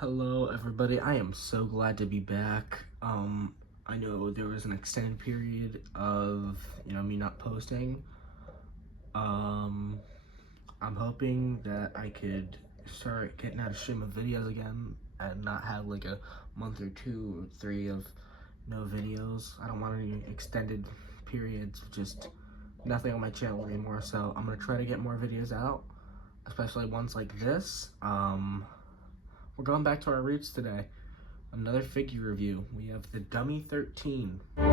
Hello everybody, I am so glad to be back. I know there was an extended period of, me not posting. I'm hoping that I could start getting out a stream of videos again and not have like a month or 2 or 3 of no videos. I don't want any extended periods, just nothing on my channel anymore, so I'm gonna try to get more videos out, especially ones like this. We're going back to our roots today. Another figure review. We have the Dummy 13. Okay,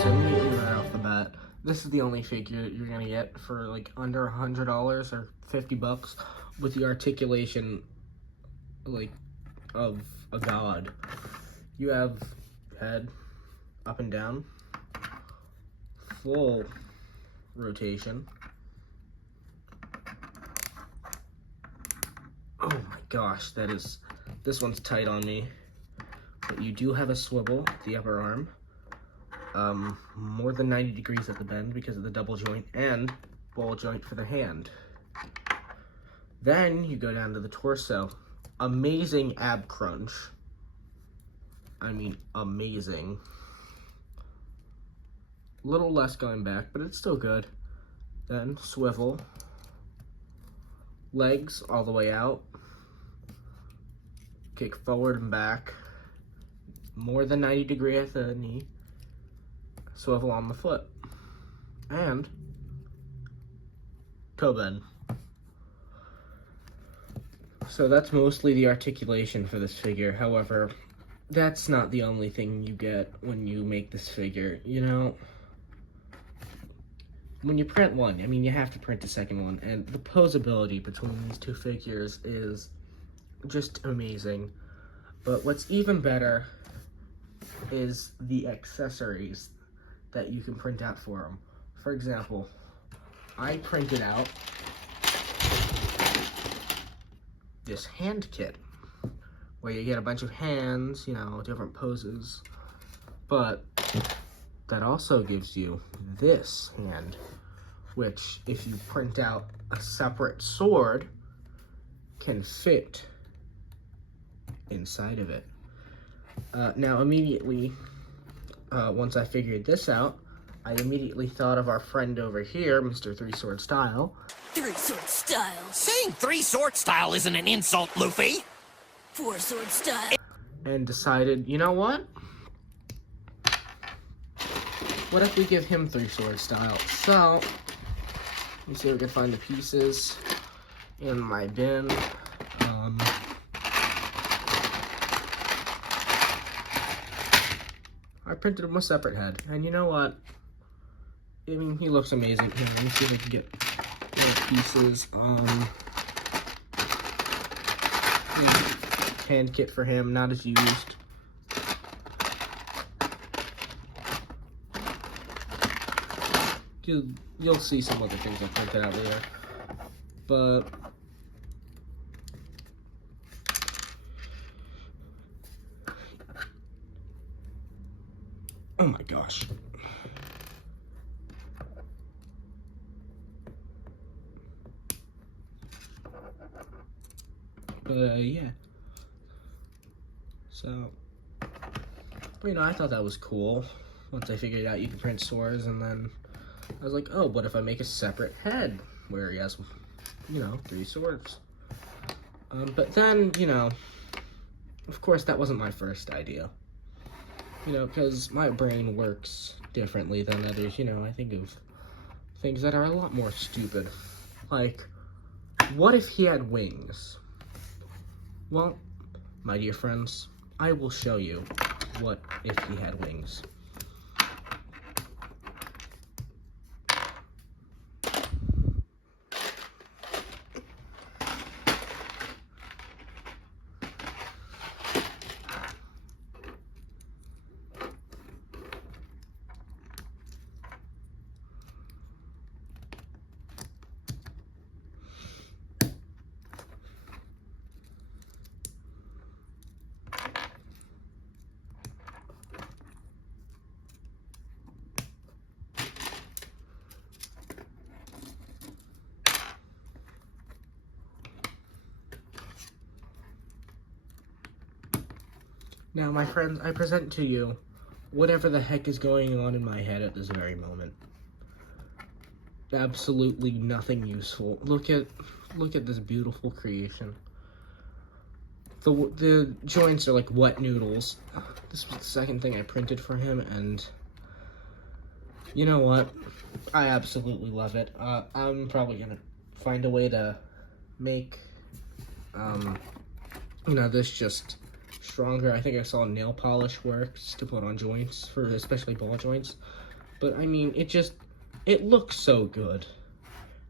so immediately right off the bat, this is the only figure you're gonna get for like under $100 or 50 bucks with the articulation like of a god. You have head up and down, full rotation. Oh my gosh, this one's tight on me. But you do have a swivel, the upper arm, more than 90 degrees at the bend because of the double joint and ball joint for the hand. Then you go down to the torso. Amazing ab crunch. I mean, amazing. Little less going back, but it's still good. Then swivel. Legs all the way out. Kick forward and back. More than 90 degree at the knee. Swivel on the foot. And toe bend. So that's mostly the articulation for this figure. However, that's not the only thing you get when you make this figure. When you print one, you have to print the second one, and the posability between these two figures is just amazing. But what's even better is the accessories that you can print out for them. For example, I printed out this hand kit, where you get a bunch of hands, different poses, but that also gives you this hand, which if you print out a separate sword, can fit inside of it. Now immediately, once I figured this out, I immediately thought of our friend over here, Mr. Three Sword Style. Three Sword Style. Saying Three Sword Style isn't an insult, Luffy. Four Sword Style. And decided, you know what? What if we give him Three Sword Style? So, let me see if we can find the pieces in my bin. I printed him a separate head, and you know what? He looks amazing. Here, let me see if I can get more pieces. Hand kit for him, not as used. You'll see some other things I printed out later, but oh my gosh. Yeah. So, I thought that was cool. Once I figured out you can print swords, and then I was like, oh, what if I make a separate head where he has, 3 swords? But then, of course that wasn't my first idea. Because my brain works differently than others. I think of things that are a lot more stupid. Like, what if he had wings? Well, my dear friends, I will show you what if he had wings. Now, my friends, I present to you whatever the heck is going on in my head at this very moment. Absolutely nothing useful. Look at this beautiful creation. The joints are like wet noodles. This was the second thing I printed for him, and you know what? I absolutely love it. I'm probably gonna find a way to make, this just stronger. I think I saw nail polish works to put on joints, for especially ball joints. But I mean, it looks so good.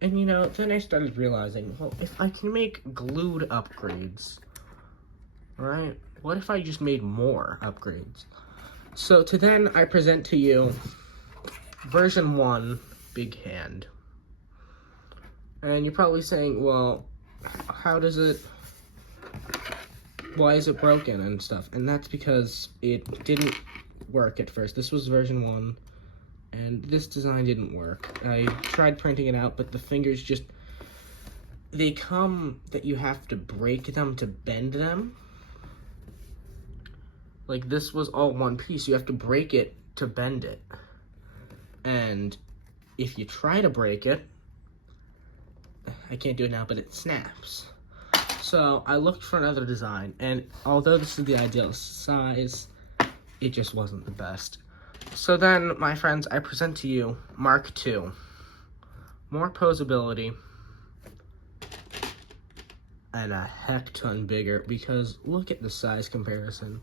And then I started realizing, well, if I can make glued upgrades, right? What if I just made more upgrades? So then I present to you version 1, Big Hand. And you're probably saying, well, why is it broken and stuff? And that's because it didn't work at first. This was version 1, and this design didn't work. I tried printing it out, but the fingers they come that you have to break them to bend them. Like, this was all one piece. You have to break it to bend it. And if you try to break it, I can't do it now, but it snaps. So I looked for another design, and although this is the ideal size, it just wasn't the best. So then, my friends, I present to you Mark II. More posability, and a heck ton bigger, because look at the size comparison.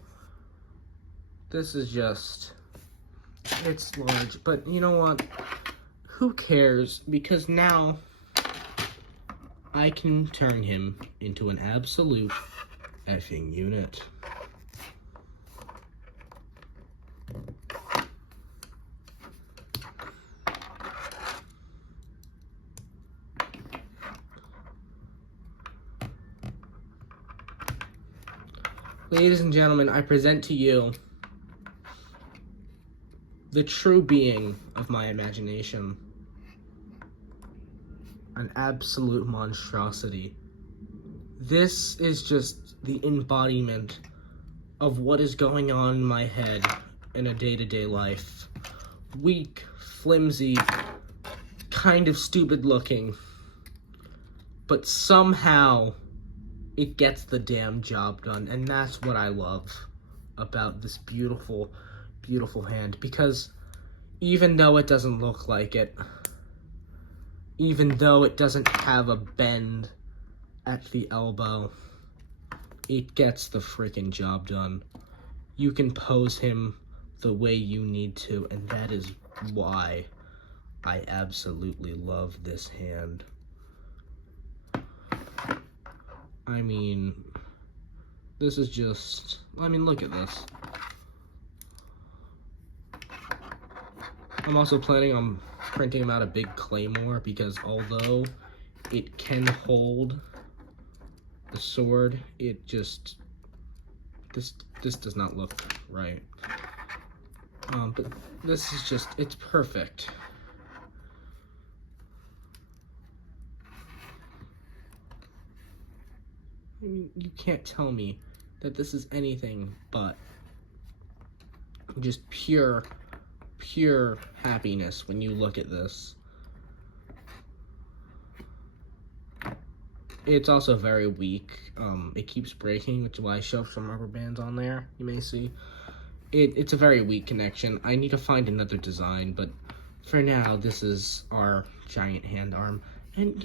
This is it's large, but you know what? Who cares? Because now I can turn him into an absolute effing unit. Ladies and gentlemen, I present to you the true being of my imagination. An absolute monstrosity. This is just the embodiment of what is going on in my head in a day-to-day life. Weak, flimsy, kind of stupid looking, but somehow it gets the damn job done, and that's what I love about this beautiful, beautiful hand, because even though it doesn't look like it, even though it doesn't have a bend at the elbow, it gets the freaking job done. You can pose him the way you need to, and that is why I absolutely love this hand. I mean, this is just, look at this. I'm also planning on printing him out a big claymore, because although it can hold the sword, it just, this does not look right. But this is just, it's perfect. I mean, you can't tell me that this is anything but just pure happiness when you look at this. It's also very weak. It keeps breaking, which is why I shoved some rubber bands on there, you may see. It's a very weak connection. I need to find another design, but for now, this is our giant hand arm. And,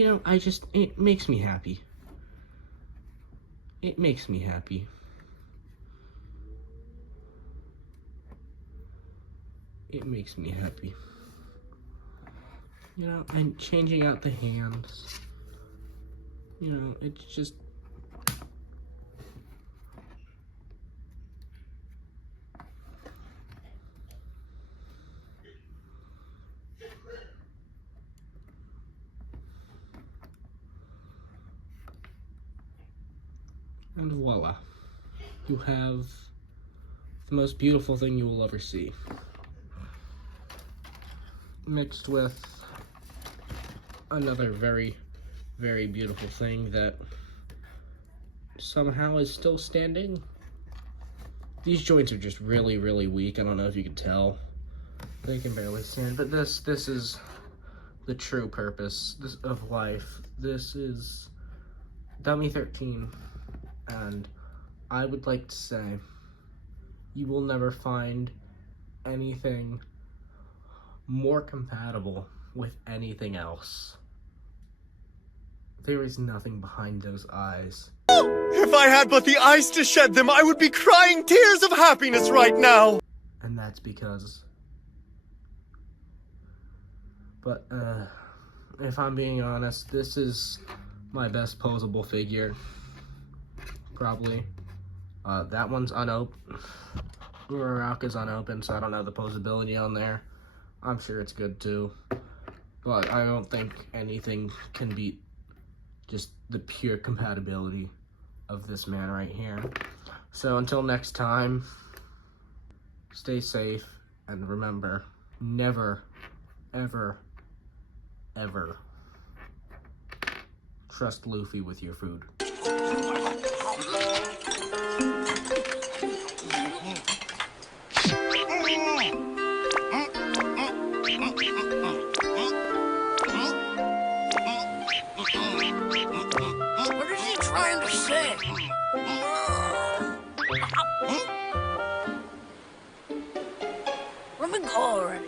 it makes me happy. It makes me happy. It makes me happy. And changing out the hands. It's just... And voila. You have the most beautiful thing you will ever see. Mixed with another very, very beautiful thing that somehow is still standing. These joints are just really, really weak. I don't know if you can tell. They can barely stand, but this is the true purpose of life. This is Dummy 13, and I would like to say you will never find anything more compatible with anything else. There is nothing behind those eyes. If I had but the eyes to shed them, I would be crying tears of happiness right now! And that's because... But, if I'm being honest, this is my best posable figure. Probably. That one's unopened. Uraraka is unopened, so I don't know the posability on there. I'm sure it's good too. But I don't think anything can beat just the pure compatibility of this man right here. So until next time, stay safe, and remember, never, ever, ever trust Luffy with your food. What is he trying to say? Let me go already.